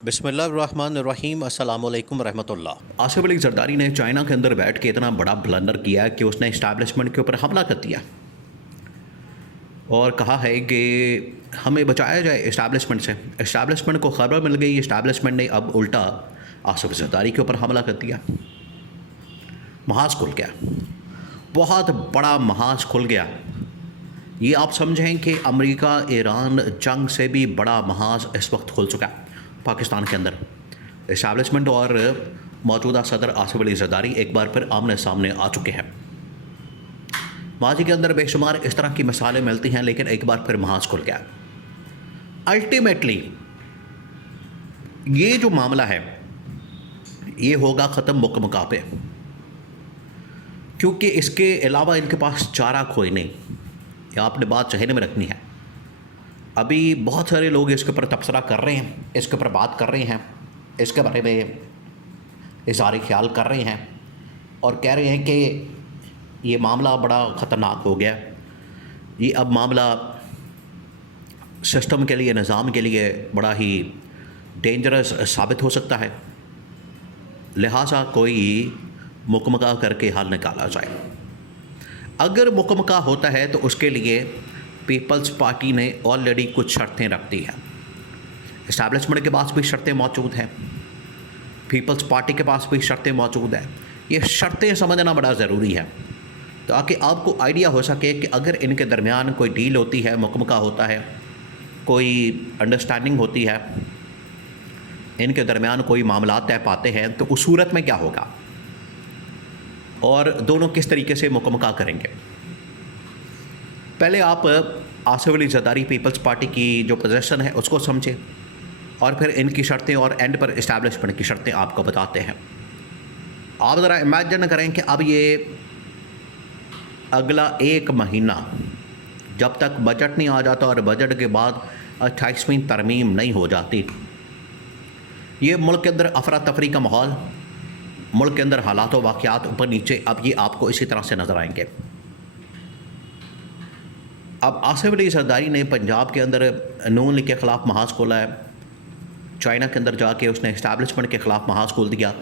बिस्मिल्लाहिर्रहमानिर्रहीम अस्सलाम वालेकुम रहमतुल्लाह। आसिफ अली जरदारी ने चाइना के अंदर बैठ के इतना बड़ा ब्लंडर किया है कि उसने इस्टेब्लिशमेंट के ऊपर हमला कर दिया और कहा है कि हमें बचाया जाए इस्टेब्लिशमेंट से। इस्टेब्लिशमेंट को खबर मिल गई, इस्टेब्लिशमेंट ने अब उल्टा आसिफ जरदारी के ऊपर हमला कर दिया। महाज खुल गया, बहुत बड़ा महाज खुल गया। ये आप समझें कि अमेरिका ईरान जंग से भी बड़ा महाज इस वक्त खुल चुका है पाकिस्तान के अंदर। इस्टेब्लिशमेंट और मौजूदा सदर आसिफ अली जरदारी एक बार फिर आमने सामने आ चुके हैं। माजी के अंदर बेशुमार इस तरह की मिसालें मिलती हैं, लेकिन एक बार फिर महाज खुल गया। अल्टीमेटली ये जो मामला है ये होगा ख़त्म मुकम्मका पे, क्योंकि इसके अलावा इनके पास चारा कोई नहीं। ये आपने बात चहने में रखनी है। अभी बहुत सारे लोग इसके ऊपर तबसरा कर रहे हैं, इसके ऊपर बात कर रहे हैं, इसके बारे में इज़हार ख्याल कर रहे हैं और कह रहे हैं कि ये मामला बड़ा ख़तरनाक हो गया। ये अब मामला सिस्टम के लिए, निज़ाम के लिए बड़ा ही डेंजरस साबित हो सकता है, लिहाजा कोई मुकम्मका करके हल निकाला जाए। अगर मुकम्मका होता है तो उसके लिए पीपल्स पार्टी ने ऑलरेडी कुछ शर्तें रख दी हैं। इस्टेब्लिशमेंट के पास भी शर्तें मौजूद हैं, पीपल्स पार्टी के पास भी शर्तें मौजूद हैं। ये शर्तें समझना बड़ा ज़रूरी है ताकि आपको आइडिया हो सके कि अगर इनके दरमियान कोई डील होती है, मुकम्मका होता है, कोई अंडरस्टैंडिंग होती है, इनके दरमियान कोई मामला तय पाते हैं, तो उस सूरत में क्या होगा और दोनों किस तरीके से मुकम्मका करेंगे। पहले आप आसिफ अली जरदारी पीपल्स पार्टी की जो पोजीशन है उसको समझें और फिर इनकी शर्तें और एंड पर इस्टेब्लिशमेंट की शर्तें आपको बताते हैं। आप ज़रा इमेजिन करें कि अब ये अगला 1 महीना जब तक बजट नहीं आ जाता और बजट के बाद 28वीं तरमीम नहीं हो जाती, ये मुल्क के अंदर अफरा तफरी का माहौल, मुल्क के अंदर हालात व वाक़यात ऊपर नीचे अब ये आपको इसी तरह से नज़र आएंगे। अब आसिफ अली जरदारी ने पंजाब के अंदर नून लीग के ख़िलाफ़ महाज खोला है, चाइना के अंदर जाके उसने इस्टेब्लिशमेंट के ख़िलाफ़ महाज खोल दिया।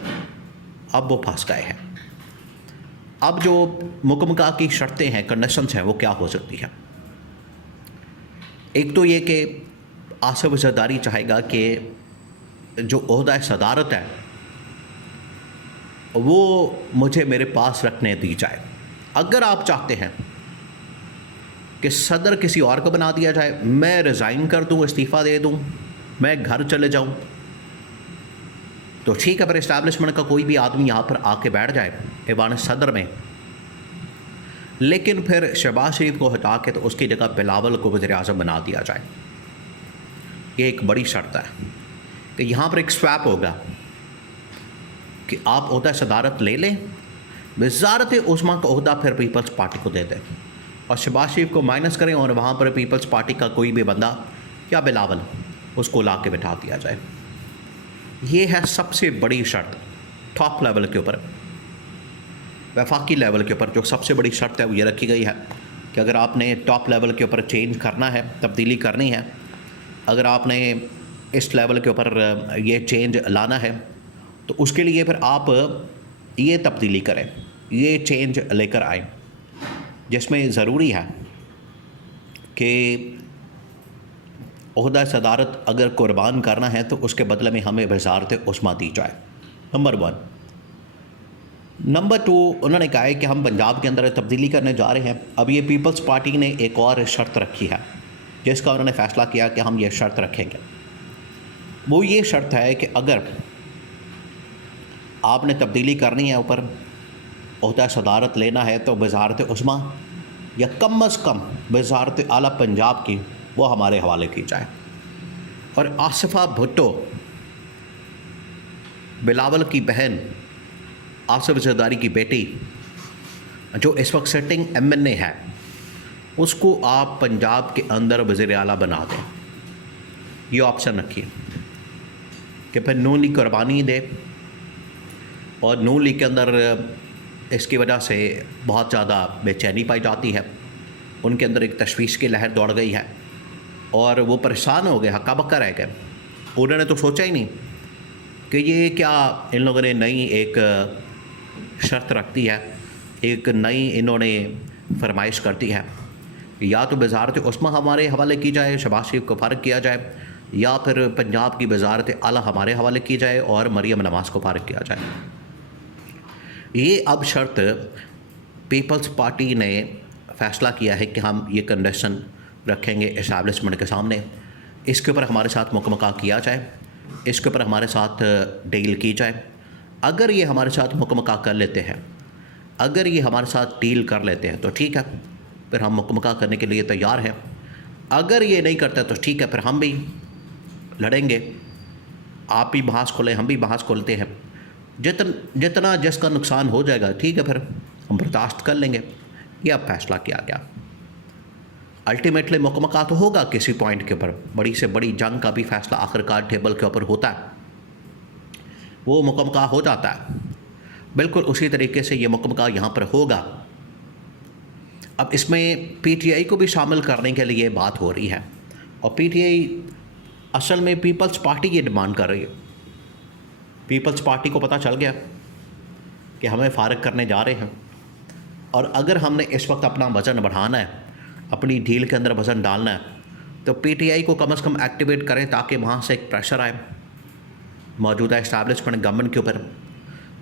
अब वो फंस गए हैं। अब जो मुकम्मका की शर्तें हैं, कंडीशंस हैं, वो क्या हो सकती हैं। एक तो ये कि आसिफ जरदारी चाहेगा कि जो ओहदा सदारत है वो मुझे मेरे पास रखने दी जाए। अगर आप चाहते हैं कि सदर किसी और को बना दिया जाए, मैं रिज़ाइन कर दूं, इस्तीफ़ा दे दूं, मैं घर चले जाऊं, तो ठीक है। पर इस्टेब्लिशमेंट का कोई भी आदमी यहाँ पर आके बैठ जाए ऐवान सदर में, लेकिन फिर शहबाज शरीफ को हटा के तो उसकी जगह बिलावल को वज़ीर आज़म बना दिया जाए। ये एक बड़ी शर्त है कि यहाँ पर एक स्वैप होगा कि आप ओहदा सदारत ले लें, वज़ारत उस्मा का ओहदा फिर पीपल्स पार्टी को दे दें और शहबाज शरीफ को माइनस करें और वहाँ पर पीपल्स पार्टी का कोई भी बंदा या बिलावल उसको ला के बिठा दिया जाए। ये है सबसे बड़ी शर्त टॉप लेवल के ऊपर, वफाकी लेवल के ऊपर जो सबसे बड़ी शर्त है वो ये रखी गई है कि अगर आपने टॉप लेवल के ऊपर चेंज करना है, तब्दीली करनी है, अगर आपने इस लेवल के ऊपर ये चेंज लाना है, तो उसके लिए फिर आप ये तब्दीली करें, ये चेंज लेकर आएँ, जिसमें ज़रूरी है कि ओहदा सदारत अगर कुर्बान करना है तो उसके बदले में हमें वज़ारत उस्मा दी जाए। नंबर 1। नंबर 2, उन्होंने कहा है कि हम पंजाब के अंदर तब्दीली करने जा रहे हैं। अब ये पीपल्स पार्टी ने एक और शर्त रखी है जिसका उन्होंने फ़ैसला किया कि हम ये शर्त रखेंगे। वो ये शर्त है कि अगर आपने तब्दीली करनी है, ऊपर ओहदा सदारत लेना है, तो वज़ारत उस्मा या कम अज़ कम वज़ारत आला पंजाब की वो हमारे हवाले की जाए। और आसिफा भुट्टो, बिलावल की बहन, आसिफ जरदारी की बेटी, जो इस वक्त सिटिंग MNA है, उसको आप पंजाब के अंदर वज़ीर आला बना दें। ये ऑप्शन रखिए कि फिर नून लीग कुर्बानी दे और नून लीग के अंदर इसकी वजह से बहुत ज़्यादा बेचैनी पाई जाती है, उनके अंदर एक तशवीश की लहर दौड़ गई है और वो परेशान हो गए, हक्का बक्का रह गए। उन्होंने तो सोचा ही नहीं कि ये क्या इन लोगों ने नई एक शर्त रख दी है, एक नई इन्होंने फरमाइश कर दी है, या तो वजारत उस्मा हमारे हवाले की जाए, शहबाज शरीफ को फ़ारिग किया जाए, या फिर पंजाब की वजारत आला हमारे हवाले की जाए और मरियम नवाज़ को फ़ारिग किया जाए। ये अब शर्त पीपल्स पार्टी ने फ़ैसला किया है कि हम ये कंडीशन रखेंगे इस्टेब्लिशमेंट के सामने, इसके ऊपर हमारे साथ मुकमका किया जाए, इसके ऊपर हमारे साथ डील की जाए। अगर ये हमारे साथ मुकमका कर लेते हैं, अगर ये हमारे साथ डील कर लेते हैं तो ठीक है, फिर हम मुकमका करने के लिए तैयार हैं। अगर ये नहीं करते तो ठीक है, फिर हम भी लड़ेंगे, आप भी बहस खोलें, हम भी बहस खोलते हैं। जितना जिसका नुकसान हो जाएगा ठीक है, फिर हम बर्दाश्त कर लेंगे। ये अब फैसला किया गया। अल्टीमेटली मुकमका तो होगा किसी पॉइंट के ऊपर, बड़ी से बड़ी जंग का भी फैसला आखिरकार टेबल के ऊपर होता है, वो मुकमका हो जाता है। बिल्कुल उसी तरीके से ये मुकमका यहाँ पर होगा। अब इसमें पीटीआई को भी शामिल करने के लिए बात हो रही है, और पीटीआई असल में पीपल्स पार्टी की डिमांड कर रही है। पीपल्स पार्टी को पता चल गया कि हमें फ़ारिग करने जा रहे हैं, और अगर हमने इस वक्त अपना वज़न बढ़ाना है, अपनी डील के अंदर वज़न डालना है, तो पीटीआई को कम से कम एक्टिवेट करें ताकि वहाँ से एक प्रेशर आए मौजूदा इस्टेब्लिशमेंट गवर्नमेंट के ऊपर,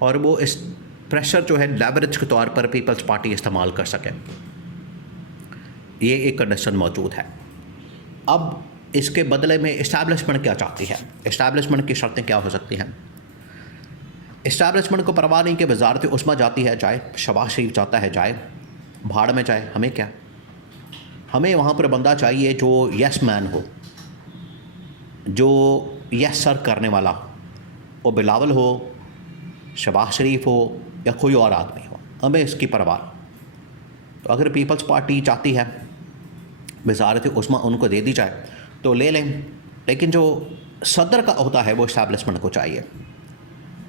और वो इस प्रेशर जो है लेवरेज के तौर पर पीपल्स पार्टी इस्तेमाल कर सके। ये एक कंडीशन मौजूद है। अब इसके बदले में इस्टेब्लिशमेंट क्या चाहती है, इस्टेब्लिशमेंट की शर्तें क्या हो सकती हैं। इस्टेब्लिशमेंट को परवाह नहीं कि वजारत उस्मा जाती है जाए, शहबाज शरीफ जाता है जाए, भाड़ में जाए, हमें क्या। हमें वहाँ पर बंदा चाहिए जो यस मैन हो, जो यस सर करने वाला हो, वो बिलावल हो, शहबाज शरीफ हो, या कोई और आदमी हो, हमें इसकी परवाह। तो अगर पीपल्स पार्टी चाहती है वजारत उस्मा उनको दे दी जाए तो ले लें, लेकिन जो सदर का होता है वो इस्टेब्लिशमेंट को चाहिए।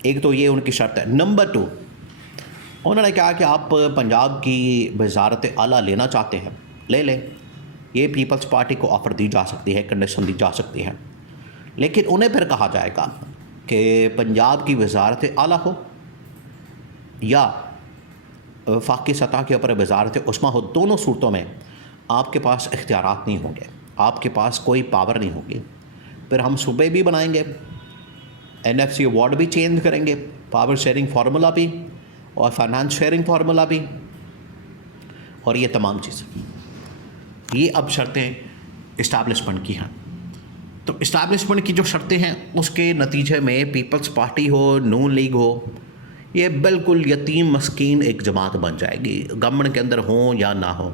एक तो ये उनकी शर्त है। नंबर 2, उन्होंने कहा कि आप पंजाब की वजारत आला लेना चाहते हैं, ले लें। ये पीपल्स पार्टी को ऑफ़र दी जा सकती है, कंडीशन दी जा सकती है, लेकिन उन्हें फिर कहा जाएगा कि पंजाब की वजारत आला हो या वफाकी सतह के ऊपर वजारत उस्मा हो, दोनों सूरतों में आपके पास इख्तियारात नहीं होंगे, आपके पास कोई पावर नहीं होगी। फिर हम सूबे भी बनाएंगे, NFC अवार्ड भी चेंज करेंगे, पावर शेयरिंग फार्मूला भी और फाइनेंस शेयरिंग फार्मूला भी, और ये तमाम चीज़ें, ये अब शर्तें इस्टेब्लिशमेंट की हैं। तो इस्टेब्लिशमेंट की जो शर्तें हैं उसके नतीजे में पीपल्स पार्टी हो, नून लीग हो, ये बिल्कुल यतीम मस्कीन एक जमात बन जाएगी, गवर्नमेंट के अंदर हो या ना हो।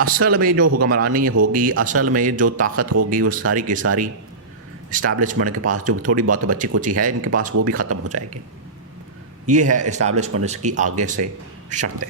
असल में जो हुक्मरानी होगी, असल में जो ताकत होगी, वो सारी की सारी इस्टेब्लिशमेंट के पास, जो थोड़ी बहुत बच्ची कुची है इनके पास, वो भी ख़त्म हो जाएगी। ये है इस्टेब्लिशमेंट की आगे से शर्तें।